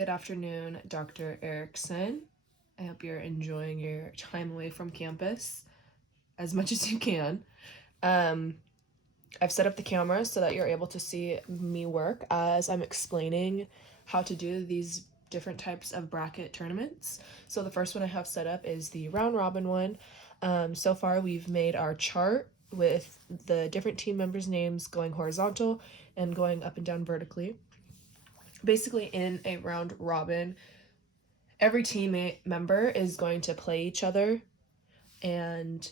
Good afternoon, Dr. Erickson. I hope you're enjoying your time away from campus as much as you can. I've set up the camera so that you're able to see me work as I'm explaining how to do these different types of bracket tournaments. So the first one I have set up is the round robin one. So far we've made our chart with the different team members' names going horizontal and going up and down vertically. Basically, in a round robin, every teammate member is going to play each other, and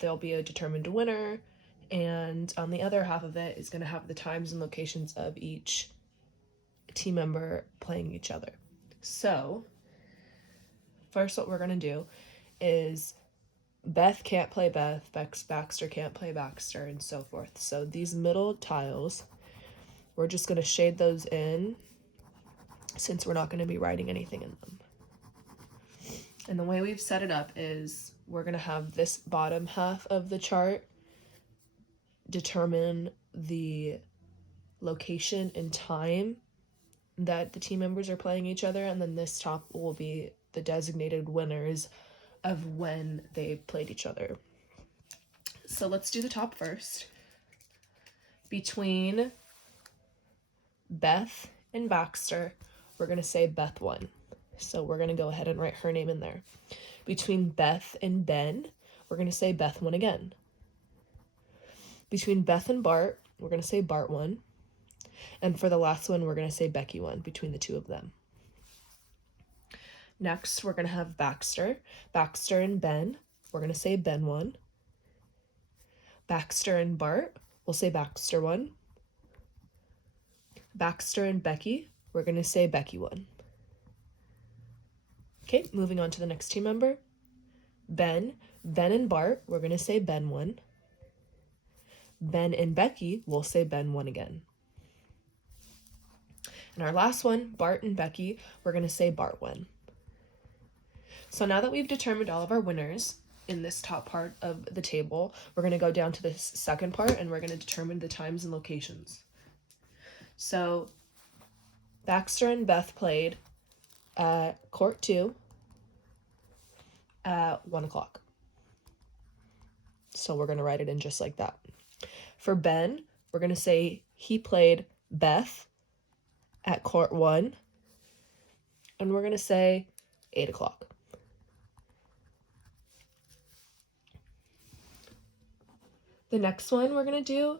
there'll be a determined winner, and on the other half of it is going to have the times and locations of each team member playing each other. So first what we're going to do is Beth can't play Beth, Baxter can't play Baxter, and so forth. So these middle tiles, we're just going to shade those in since we're not going to be writing anything in them. And the way we've set it up is we're going to have this bottom half of the chart determine the location and time that the team members are playing each other, and then this top will be the designated winners of when they played each other. So let's do the top first. Between Beth and Baxter, we're going to say Beth won. So we're going to go ahead and write her name in there. Between Beth and Ben, we're going to say Beth won again. Between Beth and Bart, we're going to say Bart won. And for the last one, we're going to say Becky won between the two of them. Next, we're going to have Baxter. Baxter and Ben, we're going to say Ben won. Baxter and Bart, we'll say Baxter won. Baxter and Becky, we're going to say Becky won. Okay, moving on to the next team member. Ben and Bart, we're going to say Ben won. Ben and Becky, we'll say Ben won again. And our last one, Bart and Becky, we're going to say Bart won. So now that we've determined all of our winners in this top part of the table, we're going to go down to this second part and we're going to determine the times and locations. So Baxter and Beth played at court 2 at 1 o'clock. So we're going to write it in just like that. For Ben, we're going to say he played Beth at court 1, and we're going to say 8 o'clock. The next one we're going to do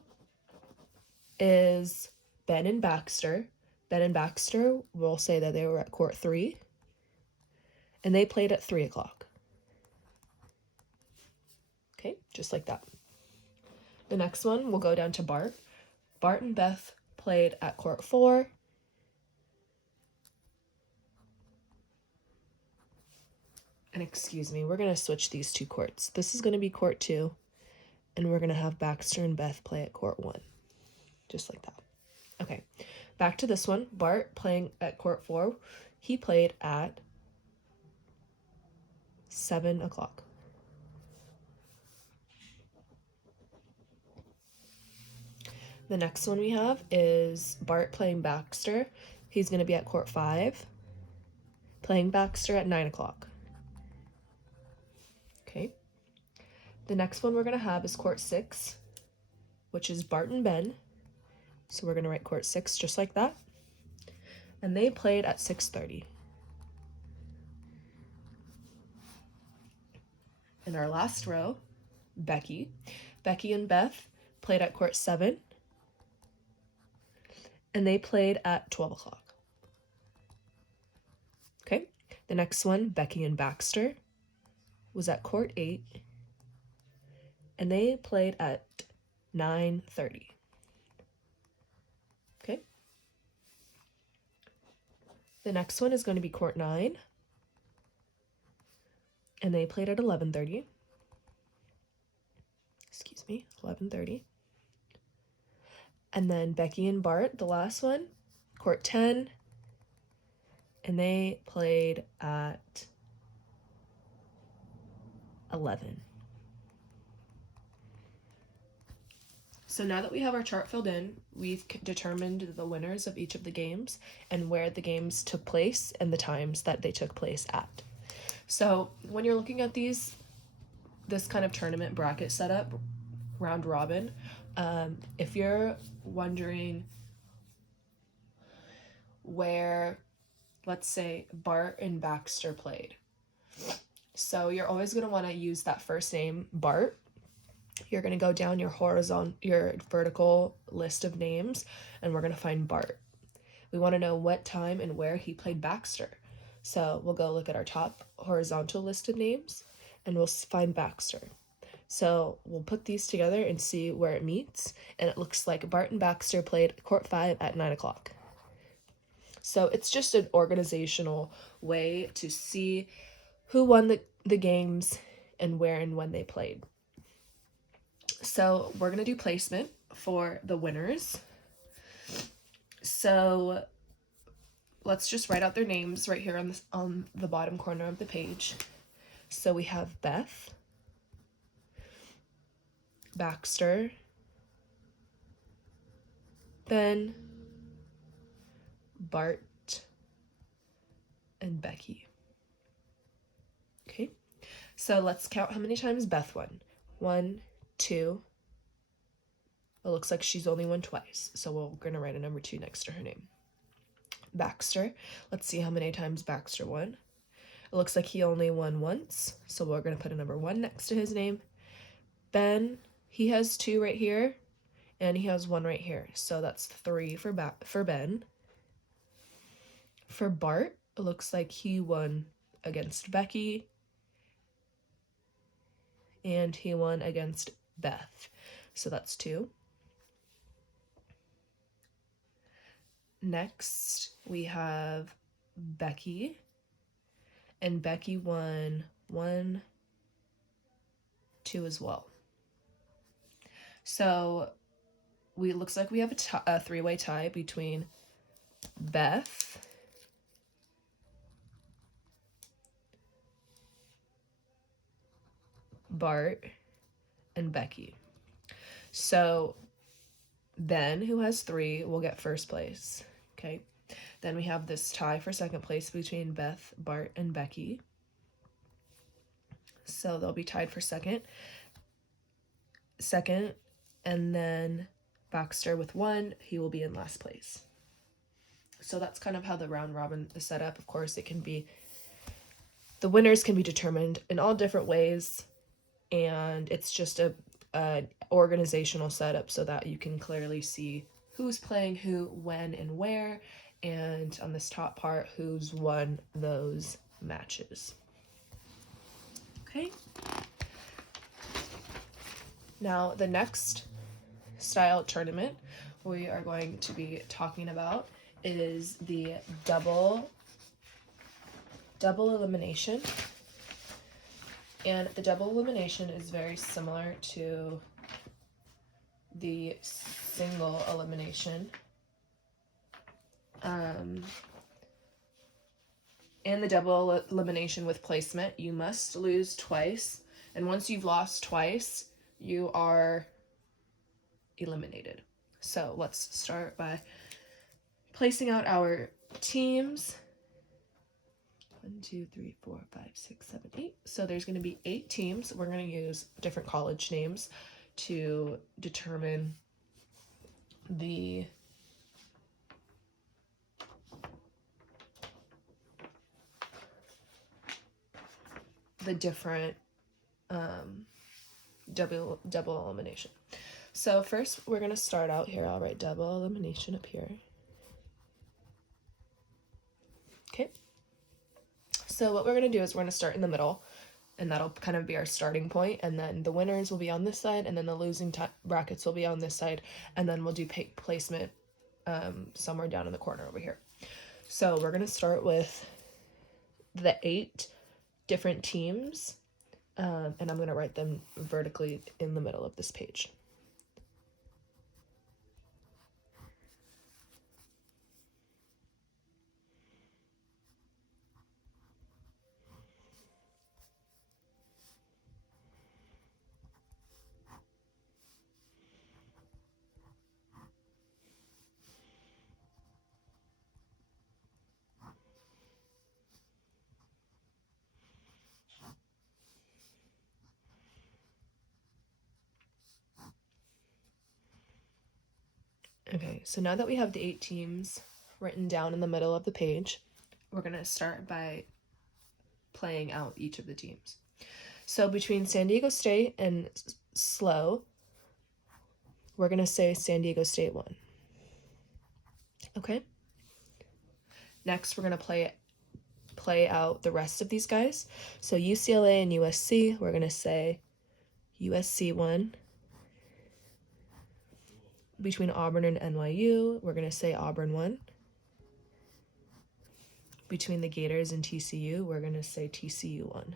is Ben and Baxter. Ben and Baxter, we'll say that they were at court 3, and they played at 3 o'clock. Okay, just like that. The next one, we'll go down to Bart. Bart and Beth played at court 4. And excuse me, we're going to switch these two courts. This is going to be court 2, and we're going to have Baxter and Beth play at court 1. Just like that. Okay, back to this one. Bart playing at court 4. He played at 7 o'clock. The next one we have is Bart playing Baxter. He's going to be at court 5, playing Baxter at 9 o'clock. Okay. The next one we're going to have is court 6, which is Bart and Ben. So we're going to write court 6 just like that. And they played at 6:30. In our last row, Becky and Beth played at court 7, and they played at 12 o'clock. Okay, the next one, Becky and Baxter, was at court 8, and they played at 9:30. Okay. The next one is going to be court 9, and they played at 11:30. Excuse me, 11:30. And then Becky and Bart, the last one, court 10, and they played at 11. So now that we have our chart filled in, we've determined the winners of each of the games and where the games took place and the times that they took place at. So when you're looking at this kind of tournament bracket setup, round robin, if you're wondering where, let's say, Bart and Baxter played, so you're always going to want to use that first name, Bart. You're going to go down your vertical list of names, and we're going to find Bart. We want to know what time and where he played Baxter. So we'll go look at our top horizontal list of names, and we'll find Baxter. So we'll put these together and see where it meets, and it looks like Bart and Baxter played court 5 at 9 o'clock. So it's just an organizational way to see who won the games and where and when they played. So we're going to do placement for the winners. So let's just write out their names right here on the bottom corner of the page. So we have Beth, Baxter, Ben, Bart, and Becky. Okay, so let's count how many times Beth won. 1, 2. It looks like she's only won twice, so we're going to write a number 2 next to her name. Baxter, let's see how many times Baxter won. It looks like he only won once, so we're going to put a number 1 next to his name. Ben, he has 2 right here, and he has 1 right here, so that's 3 for Ben. For Bart, it looks like he won against Becky, and he won against Beth, so that's 2. Next, we have Becky, and Becky won 1, 2 as well. So it looks like we have a 3-way tie between Beth, Bart, and Becky. So Ben, who has 3, will get first place. Okay. Then we have this tie for second place between Beth, Bart, and Becky. So they'll be tied for second. And then Baxter with 1, he will be in last place. So that's kind of how the round robin is set up. Of course, the winners can be determined in all different ways, and it's just a organizational setup so that you can clearly see who's playing who, when, and where, and on this top part, who's won those matches. Okay. Now, the next style tournament we are going to be talking about is the double elimination. And the double elimination is very similar to the single elimination. In the double elimination with placement, you must lose twice. And once you've lost twice, you are eliminated. So let's start by placing out our teams. 1, 2, 3, 4, 5, 6, 7, 8. So there's going to be 8 teams. We're going to use different college names to determine the different double elimination. So first we're going to start out here. I'll write double elimination up here. Okay. So what we're going to do is we're going to start in the middle, and that'll kind of be our starting point, and then the winners will be on this side, and then the losing brackets will be on this side, and then we'll do placement somewhere down in the corner over here. So we're going to start with the 8 different teams, and I'm going to write them vertically in the middle of this page. Okay, so now that we have the 8 teams written down in the middle of the page, we're going to start by playing out each of the teams. So between San Diego State and SLO, we're going to say San Diego State won. Okay? Next, we're going to play out the rest of these guys. So UCLA and USC, we're going to say USC won. Between Auburn and NYU, we're going to say Auburn won. Between the Gators and TCU, we're going to say TCU won.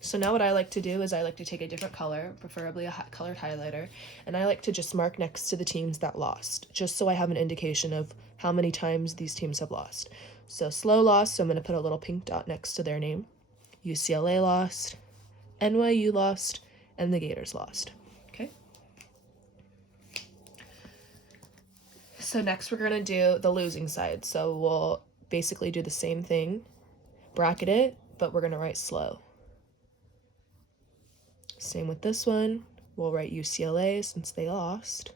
So now what I like to do is I like to take a different color, preferably a colored highlighter, and I like to just mark next to the teams that lost, just so I have an indication of how many times these teams have lost. So SLO lost, so I'm going to put a little pink dot next to their name. UCLA lost, NYU lost, and the Gators lost. Okay? So next we're going to do the losing side. So we'll basically do the same thing, bracket it, but we're going to write SLO. Same with this one. We'll write UCLA since they lost.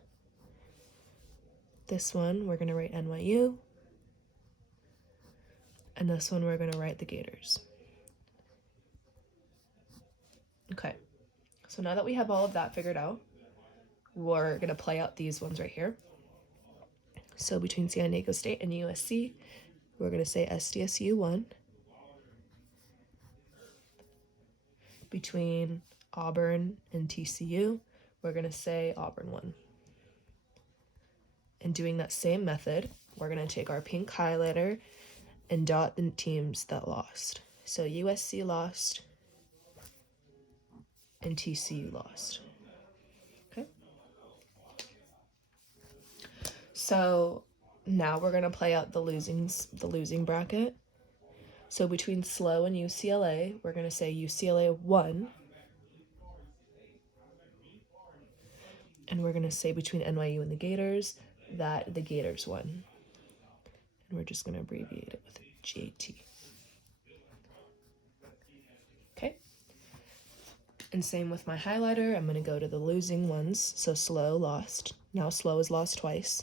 This one, we're going to write NYU. And this one, we're going to write the Gators. Okay. So now that we have all of that figured out, we're going to play out these ones right here. So between San Diego State and USC, we're going to say SDSU won. Between Auburn and TCU, we're going to say Auburn won. And doing that same method, we're going to take our pink highlighter and dot the teams that lost. So USC lost and TCU lost. Okay. So now we're going to play out the losing bracket. So between SLO and UCLA, we're going to say UCLA won. And we're going to say between NYU and the Gators that the Gators won. And we're just going to abbreviate it with JT. Okay. And same with my highlighter. I'm going to go to the losing ones. So SLO lost. Now SLO has lost twice.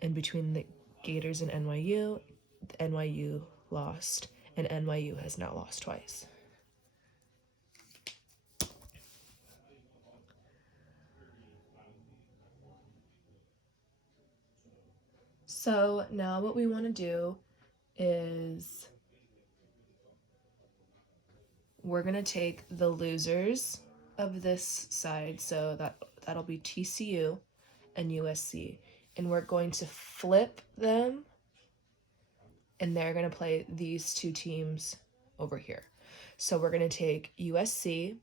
And between the Gators and NYU, NYU lost. And NYU has now lost twice. So now what we want to do is we're going to take the losers of this side, so that'll be TCU and USC, and we're going to flip them, and they're going to play these two teams over here. So we're going to take USC,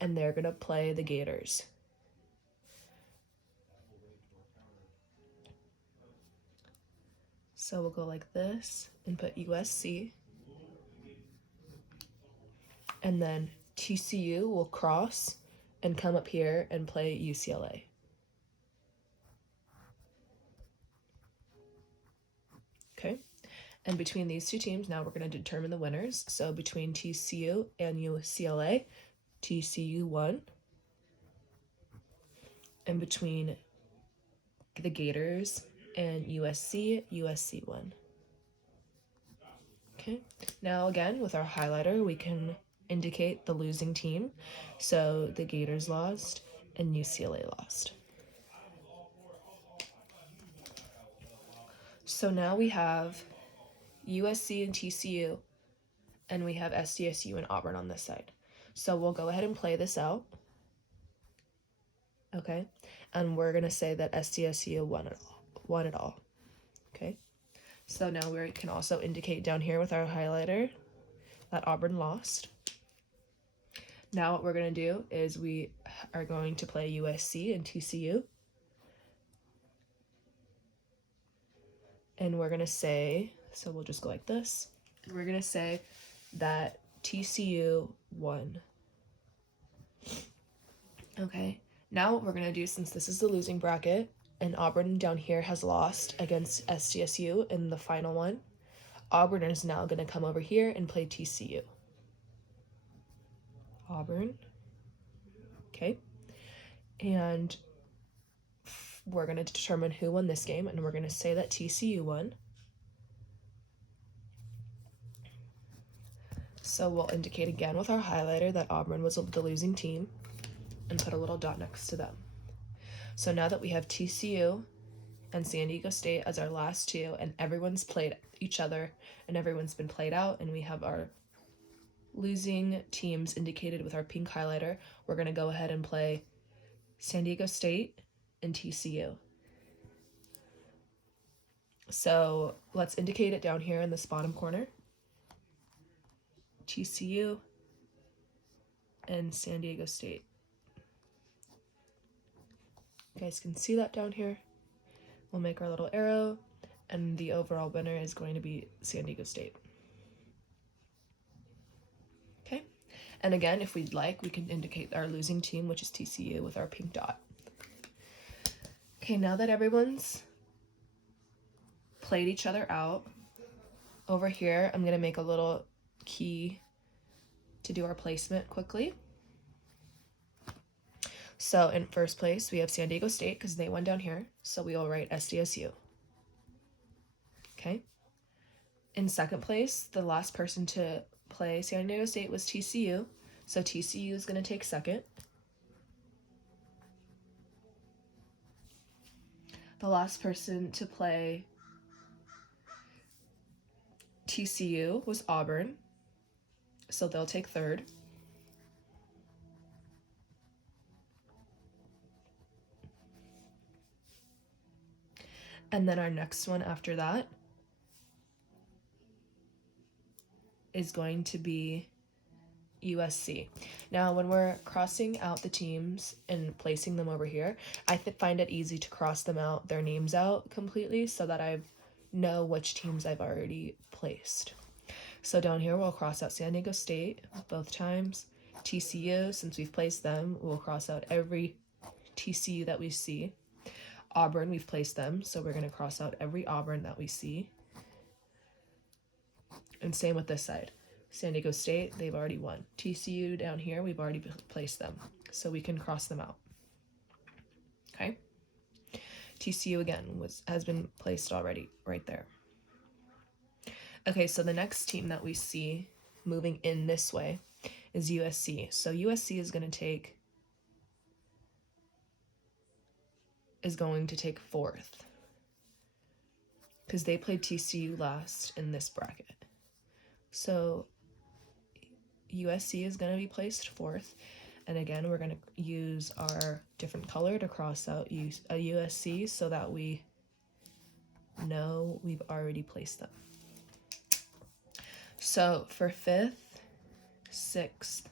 and they're going to play the Gators. So we'll go like this and put USC. And then TCU will cross and come up here and play UCLA. Okay. And between these two teams, now we're going to determine the winners. So between TCU and UCLA, TCU won. And between the Gators and USC, USC won. Okay. Now again, with our highlighter, we can indicate the losing team. So the Gators lost and UCLA lost. So now we have USC and TCU, and we have SDSU and Auburn on this side. So we'll go ahead and play this out. Okay. And we're going to say that SDSU won it all. Okay. So now we can also indicate down here with our highlighter that Auburn lost. Now what we're going to do is we are going to play USC and TCU. And we're going to say, so we'll just go like this. We're going to say that TCU won. Okay. Now what we're going to do, since this is the losing bracket, and Auburn down here has lost against SDSU in the final one, Auburn is now going to come over here and play TCU. Auburn. Okay. And we're going to determine who won this game, and we're going to say that TCU won. So we'll indicate again with our highlighter that Auburn was the losing team and put a little dot next to them. So now that we have TCU and San Diego State as our last two, and everyone's played each other and everyone's been played out, and we have our losing teams indicated with our pink highlighter, we're going to go ahead and play San Diego State and TCU. So let's indicate it down here in this bottom corner. TCU and San Diego State. You guys can see that down here. We'll make our little arrow, and the overall winner is going to be San Diego State. Okay, and again, if we'd like, we can indicate our losing team, which is TCU, with our pink dot. Okay, now that everyone's played each other out, over here, I'm gonna make a little key to do our placement quickly. So in first place, we have San Diego State because they won down here. So we will write SDSU. Okay. In second place, the last person to play San Diego State was TCU. So TCU is going to take second. The last person to play TCU was Auburn. So they'll take third. And then our next one after that is going to be USC. Now, when we're crossing out the teams and placing them over here, I find it easy to cross them out, their names out completely, so that I know which teams I've already placed. So down here, we'll cross out San Diego State both times. TCU, since we've placed them, we'll cross out every TCU that we see. Auburn, we've placed them, so we're going to cross out every Auburn that we see. And same with this side. San Diego State, they've already won. TCU down here, we've already placed them, so we can cross them out. Okay? TCU again has been placed already right there. Okay, so the next team that we see moving in this way is USC. So USC is going to take fourth because they played TCU last in this bracket. So USC is going to be placed fourth, and again we're going to use our different color to cross out USC so that we know we've already placed them. So for 5th, 6th,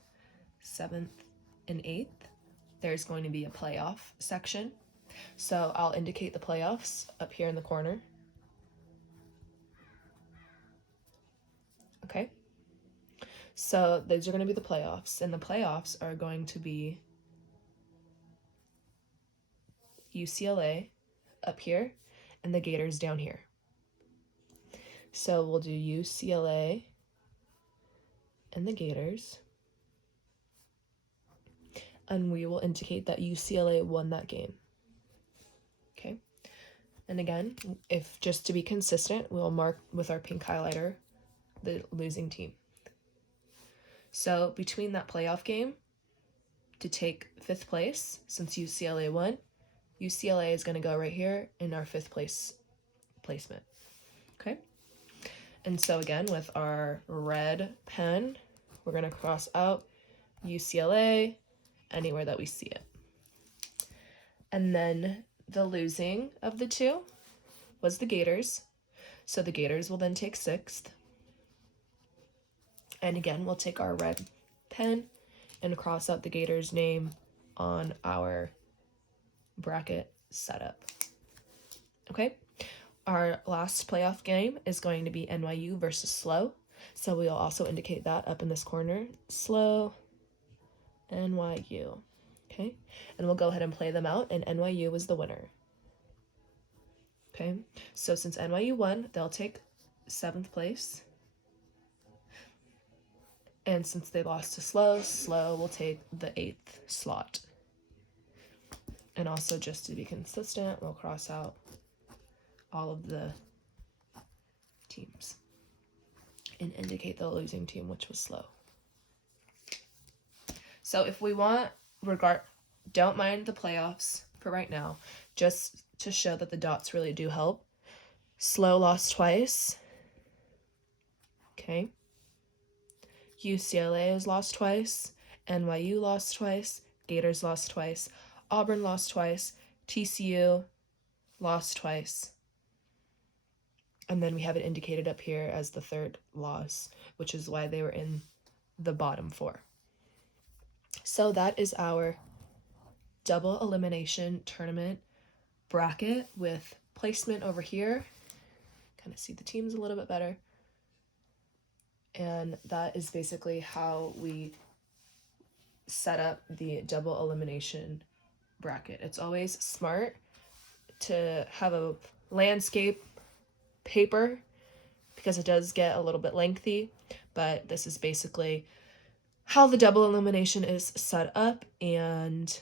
7th, and 8th, there's going to be a playoff section. So I'll indicate the playoffs up here in the corner. Okay. So those are going to be the playoffs, and the playoffs are going to be UCLA up here and the Gators down here. So we'll do UCLA and the Gators, and we will indicate that UCLA won that game. Okay. And again, if just to be consistent, we'll mark with our pink highlighter the losing team. So between that playoff game to take 5th place, since UCLA won, UCLA is going to go right here in our 5th place placement. Okay. And so again, with our red pen, we're going to cross out UCLA anywhere that we see it. And then the losing of the two was the Gators. So the Gators will then take 6th. And again, we'll take our red pen and cross out the Gators' name on our bracket setup. Okay? Our last playoff game is going to be NYU versus SLO. So we'll also indicate that up in this corner. SLO, NYU. Okay? And we'll go ahead and play them out, and NYU is the winner. Okay? So since NYU won, they'll take 7th place. And since they lost to SLO, SLO will take the 8th slot. And also, just to be consistent, we'll cross out all of the teams and indicate the losing team, which was slow. So if we want, don't mind the playoffs for right now, just to show that the dots really do help. Slow lost twice. Okay. UCLA has lost twice. NYU lost twice. Gators lost twice. Auburn lost twice. TCU lost twice. And then we have it indicated up here as the third loss, which is why they were in the bottom four. So that is our double elimination tournament bracket with placement over here. Kind of see the teams a little bit better. And that is basically how we set up the double elimination bracket. It's always smart to have a landscape paper because it does get a little bit lengthy, but this is basically how the double elimination is set up and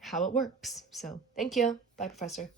how it works. So thank you. Bye, Professor.